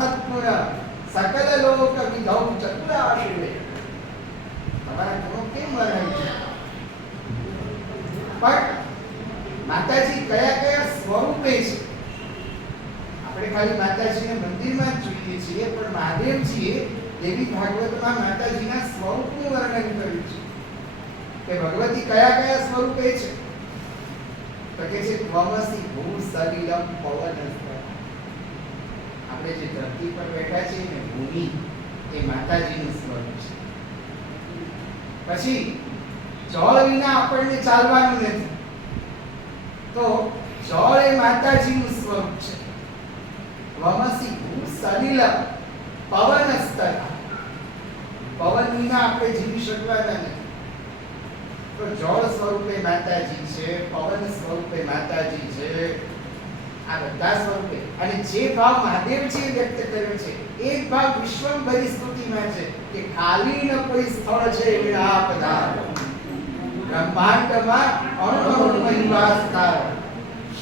સત્પુર સકલ લોક વિધૌ ચતુરાશિવે તમારા ગુણો કેમ વર્ણન છે? પણ માતાજી કયા કયા સ્વરૂપે છે? આપણે ખાલી માતાજીને મંદિરમાં જ જોઈએ છીએ, પણ મહાદેવજીએ દેવી ભાગવતમાં માતાજીના સ્વરૂપનું વર્ણન કર્યું છે. કે ભગવતી કયા કયા સ્વરૂપે છે? તો કે છે, ત્વમસી ભૂ સલિલમ પવન આપણે જે ધરતી પર બેઠા છીએ ને, ભૂમિ, એ માતાજીનું સ્વરૂપ છે. પછી, જળ વિના આપણને ચાલવાનું નથી. તો જળ એ માતાજીનું સ્વરૂપ છે. વમસી ભૂ સલિલ પવન સ્તર પવન વિના આપણે જીવી શકવાના નથી. તો જળ સ્વરૂપે માતાજી છે, પવન સ્વરૂપે માતાજી છે. ભાવ મહાદેવજીએ છે એ ભાવ વિશ્વંભરી સ્તુતિમાં છે કે ખાલી ન કોઈ સ્થળ છે થારો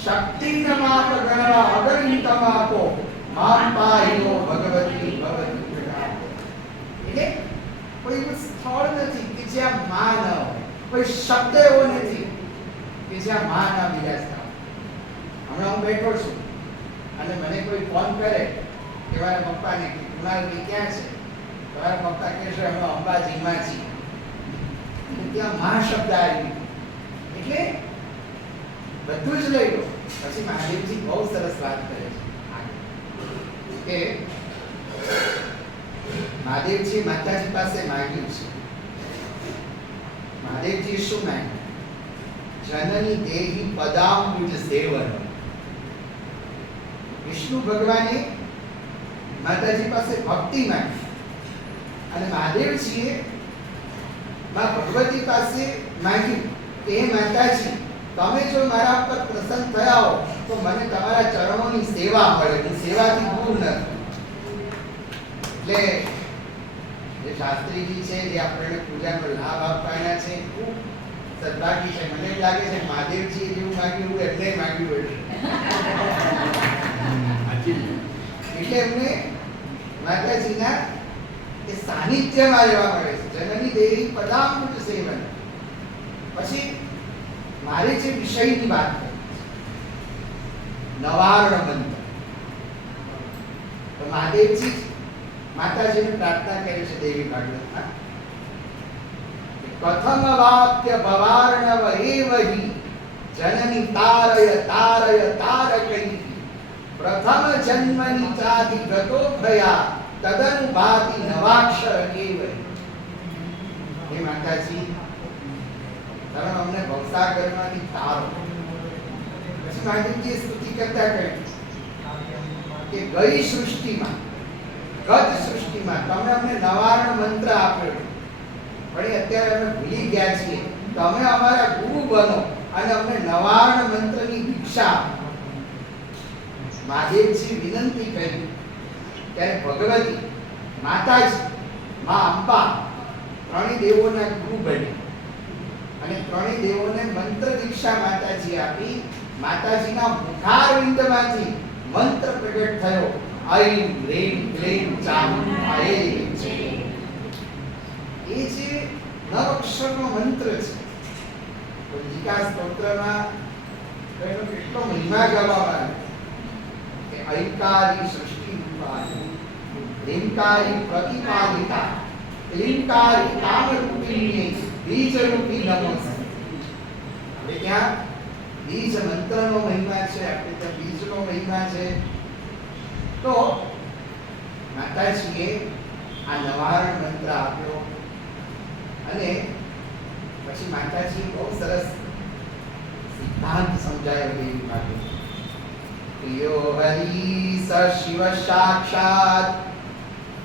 શક્તિ ન માપ ગણવા અગણિત માપો માપ પાયો ભગવતી ભગવતી એટલે કોઈ એવું સ્થળ નથી કે જ્યાં માં ન કોઈ શબ્દ એવો નથી કે જ્યાં માં ના બિરાજતા. હમણાં હું બેઠો છું. અને મને કોઈ ફોન કરે કે મારા પપ્પાને કે ભાઈ ક્યાં છે? તમારા પપ્પા કહેશે હમણાં અંબાજીમાં છીએ. ત્યાં મા શબ્દ આવી એટલે બધું જ લઈ લો. પછી મહાદેવજી બહુ સરસ વાત કરે છે. કે મહાદેવજી માતાજી પાસે માગ્યું છે. મહાદેવજી શું માંગ્યું? જનની દેહી પદામ સેવન વિષ્ણુ ભગવાને માતાજી પાસે ભક્તિ માંગી. અને મહાદેવજીએ માં ભગવતી પાસે માંગ્યું કે, હે માતાજી, તમે જો મારા પર પ્રસન્ન થયા હો, તો મને તમારા ચરણોની સેવા મળે, હું સેવાથી દૂર નથી. એટલે જે શાસ્ત્રીજી છે, જે આપણને પૂજાનો લાભ આપવાના છે, ખૂબ સદભાગી છે. મને લાગે છે, મહાદેવજીએ જેવું માગ્યું, એવું એમને માંગ્યું હશે. એટલે એમને માતાજીના એ સાનિધ્યમાં રહેવા મળે છે. જનની દેવી પદામૃત સેવન. પછી મારે જે વિષયની વાત છે, મંત્ર તો મહાદેવજી માતાજીને પ્રાર્થના કરે છે દેવી ભાગવતમાં. કથમ વાપ્ય ભવાર્ણવ વહી જનની તારય તારય તારકૈ પ્રથમ જન્મની ચાધિ ગતો ભયા, તદનુ ભાતિ નવાક્ષર કેવય હે માતાજી, તમે અમને ભવસા કરવાની તાર પછી મહાદેવજીએ સ્તુતિ કરતા કહે કે ગઈ સૃષ્ટિમાં, ગત સૃષ્ટિમાં તમે અમને નવારણ મંત્ર આપ્યો. પણ એ અત્યારે અમે ભૂલી ગયા છીએ. તમે અમારા ગુરુ બનો અને અમને નવારણ મંત્રની દીક્ષા આપો. મહાદેવજી વિનંતી કરી ત્યારે ભગવતી માતાજી, મા અંબા ત્રણેય દેવોના ગુરુ બની અને ત્રણેય દેવોને મંત્ર દીક્ષા માતાજી આપી. માતાજીના મુખારવિંદમાંથી મંત્ર પ્રગટ થયો. ઐમ હ્રીમ ક્લેમ ચામુંડાય એ જે નવ અક્ષરનો મંત્ર છે. જીકા સ્તોત્રમાં એનો કેટલો મહિમા ગાવામાં આવ્યો. કે ઐકારી સૃષ્ટિ રૂપાની હ્રીમકારી પ્રતિપાદિતા ક્લીમકારી કામરૂપિણી બીજરૂપી નમસ્તે હવે ત્યાં બીજ મંત્રનો મહિમા છે આપણે ત્યાં બીજનો મહિમા છે તો માતાજીએ આ નવારણ મંત્ર આપ્યો અને પછી માતાજી બહુ સરસ સિદ્ધાંત સમજાયો દેવી માટે યો હરિ સ શિવ સાક્ષાત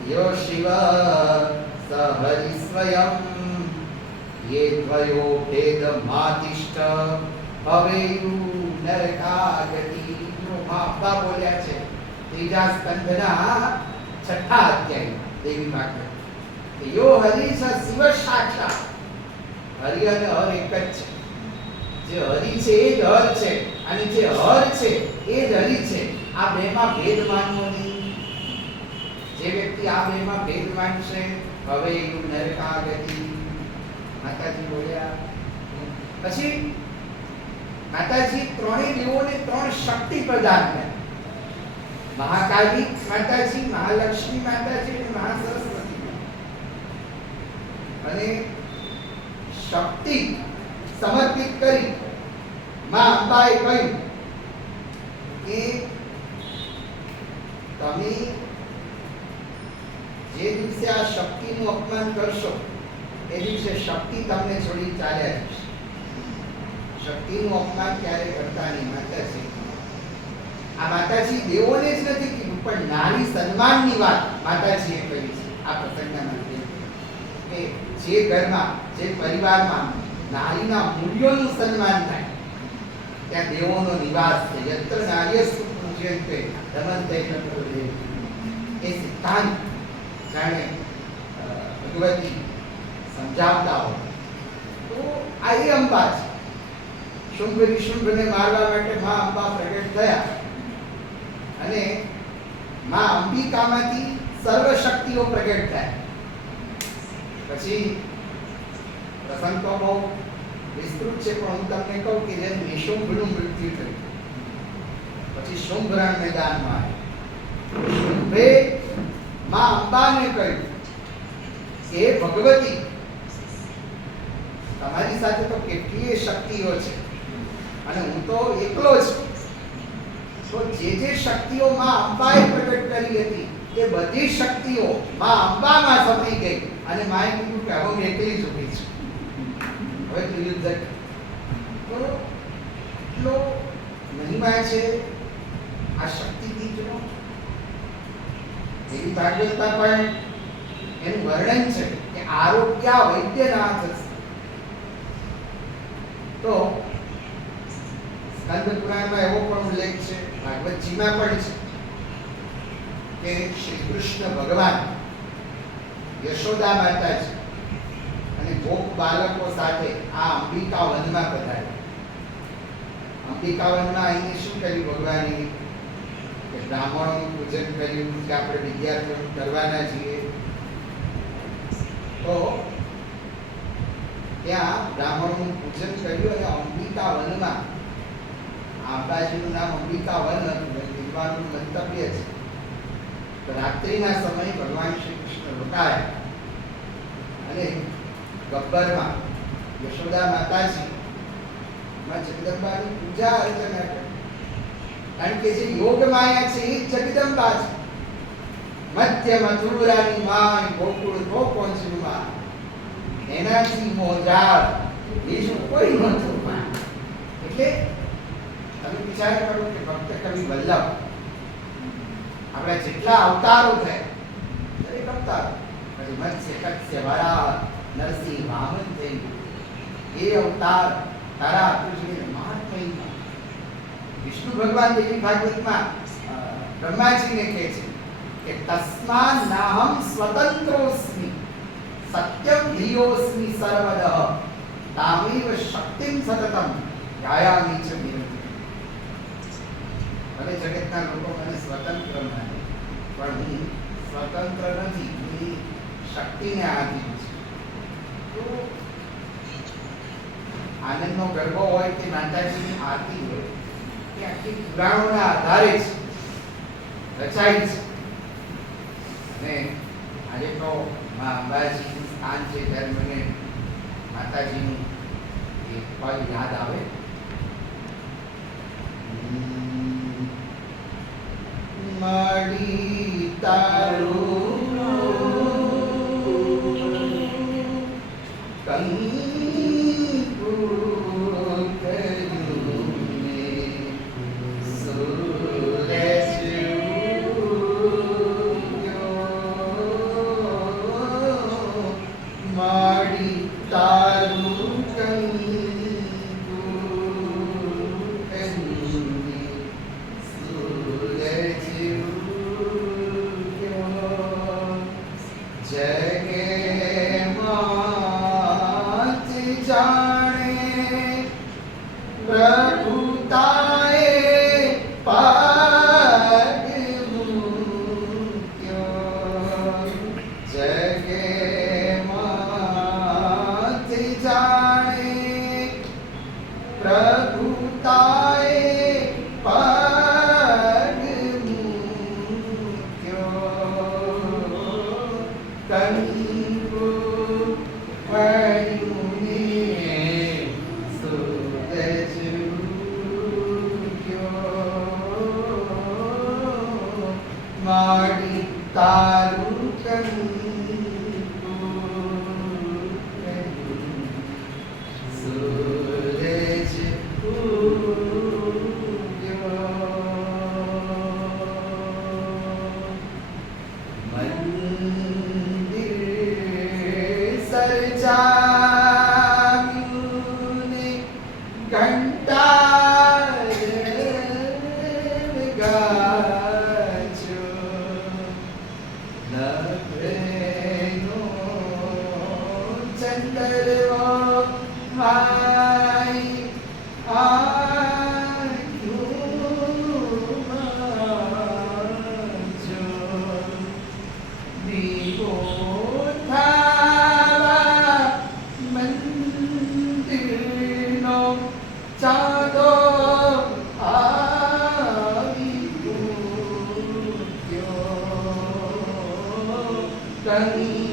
યો શિવ સ હરિ સ્વયં યે દ્વયો ભેદ માતિષ્ઠ હવેયુ નરકાગતિ બાપા બોલ્યા છે ત્રીજા સ્કંધના છઠ્ઠા અધ્યાય દેવી ભાગવત યો હરિ સ શિવ સાક્ષાત હરિ અને હર એક જ છે જે હરિ છે એ જ હર છે અને જે હર છે, એ જ છે. આ બેમાં ભેદ માનવો નહીં. બેમાં ભેદ માનશે, હવે એવું નરકાગતિ માતાજી બોલ્યા પછી માતાજી ત્રણેય દેવોને ત્રણ શક્તિ પ્રદાન કરી. મહાકાલી માતાજી, મહાલક્ષ્મી માતાજી અને મહાસરસ્વતી અને શક્તિ સમર્પિત કરી માં કહ્યું કે તમે જે દિવસે આ શક્તિનું અપમાન કરશો, એ દિવસે શક્તિ તમને છોડી ચાલ્યા જશે. શક્તિનું અપમાન ક્યારે કરતા નહીં, માતાજી. આ માતાજી દેવોને જ નથી કીધું, પણ નારી સન્માનની વાત માતાજીએ કહી છે. આ પ્રસંગના માધ્યમથી. કે જે ઘરમાં, જે પરિવારમાં નારીના મૂલ્યોનું સન્માન થાય ત્યાં દેવોનો નિવાસ છે. યત્ર નાર્યસ્તુ પૂજ્યંતે રમંતે. એ સિદ્ધાંત જાણે ભગવતી સમજાવતા હોય. તો આ એ અંબા છે. શુંભ નિશુંભને મારવા માટે મા અંબા પ્રગટ થયા. અને મા અંબિકામાંથી સર્વ શક્તિઓ પ્રગટ થયા. પછી પ્રસંગ તો બહુ વિસ્તૃત તમને કહું કે જેમ નિશુંભનું મૃત્યુ થયું. પછી શુંભરણ મેદાનમાં શુંભે માં અંબાને કહ્યું કે ભગવતી, તમારી સાથે તો કેટલીય શક્તિઓ છે. અને હું તો એકલો જ. તો જે જે શક્તિઓ માં અંબાએ પ્રગટ કરી હતી, એ બધી શક્તિઓ માં અંબામાં સમાઈ ગઈ. અને માએ કીધું કે, હવે હું એકલી જ હવે તું થાય તો એટલો મહિમા છે આ શક્તિ બીજનો એવી ભાગવતમાં પણ એનું વર્ણન છે કે આરોગ્ય વૈદ્યનાથ તો સ્કંદ પુરાણમાં એવો પણ ઉલ્લેખ છે, ભાગવતજીમાં પણ છે, કે શ્રી કૃષ્ણ ભગવાન યશોદા માતાજી અને ગોપ બાળકો સાથે આ અંબિકા વનમાં પધાર્યા અંબિકા વનમાં આવીને શું કર્યું ભગવાને? કે બ્રાહ્મણોનું પૂજન કર્યું કે આપણે વિદ્યાર્થીઓ કરવાના છીએ. તો ત્યાં બ્રાહ્મણોનું પૂજન કર્યું અને અંબિકા વનમાં આંબાજીનું નામ અંબિકા વન હતું વિદ્વાનનું મંતવ્ય છે. રાત્રિના સમયે ભગવાન શ્રી કૃષ્ણ રોકાયા. અને ગબ્બરમાં, યશોદા માતાજી, માં જગદંબાની પૂજા અર્ચના કરી. કારણ કે જે યોગ માયા છે, એ જગદંબા છે. મધ્ય મથુરાની માં ગોકુળ ગોપોંજનું માં એનાથી મોજાળ બીજું કોઈ નહોતું માં એટલે તમે વિચાર કરો કે ભક્ત કવિ વલ્લભ, આપણા જેટલા અવતારો થયા, દરેક અવતારો, પછી મત્સ્ય, કત્સ્ય વરાહ નરસિંહ વામન થઈ એ અવતાર તારા અતુલજીને મહાત્મય વિષ્ણુ ભગવાન દેવી ભાગવતમાં બ્રહ્માજીને કહે છે કે તસ્મા નાહમ સ્વતંત્રોસ્મિ, સત્યમ ધિયોસ્મિ સર્વદ તામેવ શક્તિમ સતતમ ગાયામી ચ ભલે જગતના લોકો મને સ્વતંત્ર માને, પણ હું સ્વતંત્ર નથી, હું શક્તિને આધીન છું તો આનંદનો ગરબો હોય કે માતાજીની આરતી હોય, એ આખી પુરાણોના આધારે જ રચાય છે. અને આજે તો મા અંબાજીનું સ્થાન છે, ત્યારે મને માતાજીનું એ પદ યાદ આવે. Chandra, Thank you.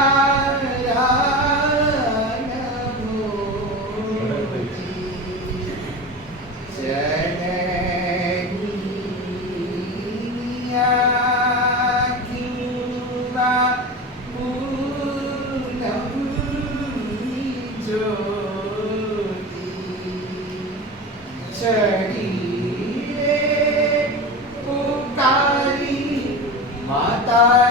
માતાજી